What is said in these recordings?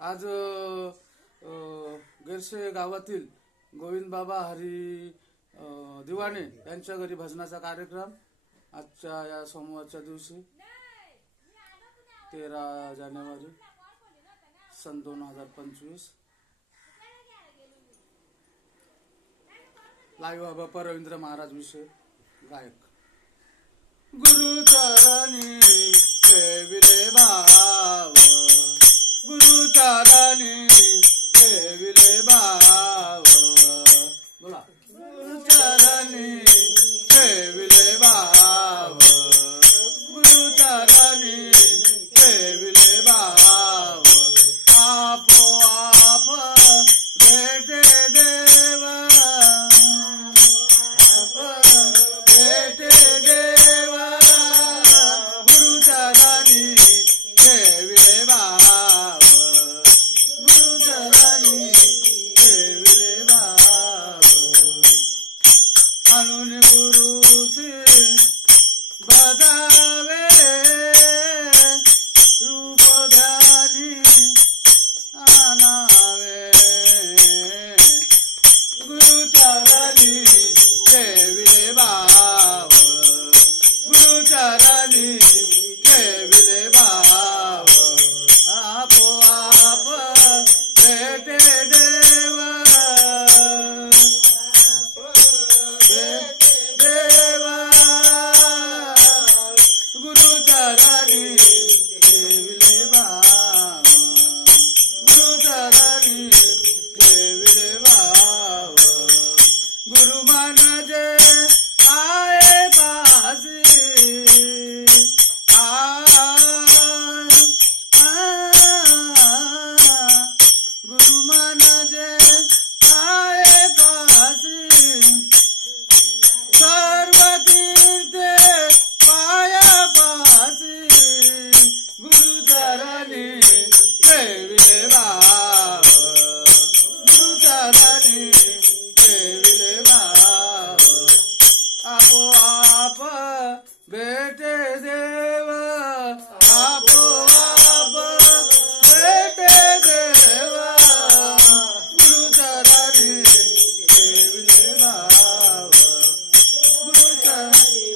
आज गेरसे गावातील गोविंद बाबा हरी दिवाणे यांच्या घरी भजनाचा कार्यक्रम आजच्या या सोमवारच्या दिवशी 13 जानेवारी सन 2025 लाईव्ह बाप्पा रवींद्र महाराज विषय गायक गुरुचरणी ठेविले भाव गुरुचरणी ठेविले भाव बोला गुरुचरणी ठेविले भाव गुरुचरणी ठेविले भाव आपोआप भेटे देव भेटे देव गुरुचरणी ठेविले भाव गुरुचरणी ठेविले भाव म्हणून गुरुचे बजावे रूप ध्यानी आणावे गुरुचरणी ठेविले भाव गुरुचरणी ठेविले भाव आपोआप भेटे देव देव गुरुचरणी ठेविले भाव गुरुचरणी ठेविले भाव गुरु म्हणजे आये पासी गुरु म्हणजे आये पासी सर्व तीर्थे पाया पासी गुरुचरणी ठेविले भाव गुरुचरणी ठेविले भाव आपोआप भेटे देव आपोआप भेटे देव गुरुचरणी ठेविले भाव गुरुचरणी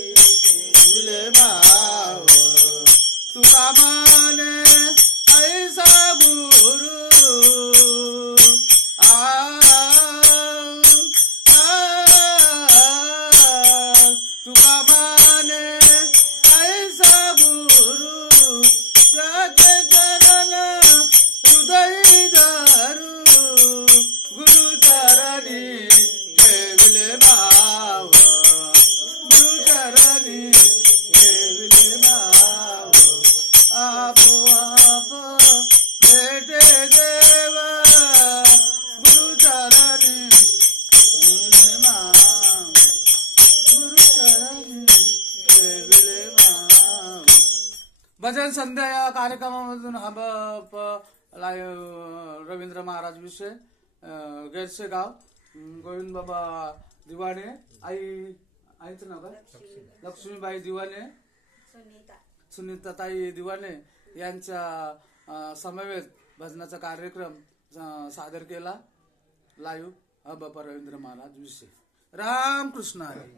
ठेविले भाव तुका माने ऐसा गुरु तुका माने ऐसा गुरु प्रत्येक हृदय धरू गुरुचरणी ठेविले भाव गुरुचरणी ठेविले भाव आपोआप भेटे देव गुरुचरणी ठेविले भाव गुरुचरणी ठेविले भाव भजन संध्या या कार्यक्रमामधून हा रवींद्र महाराज विषय गेरसे गाव गोविंद बाबा दिवाणे आईचं नाव काय लक्ष्मीबाई दिवाणे सुनीता ताई दिवाणे यांच्या समवेत भजनाचा कार्यक्रम सादर केला लाईव्ह बाप्पा रवींद्र महाराज विषय रामकृष्ण हरी.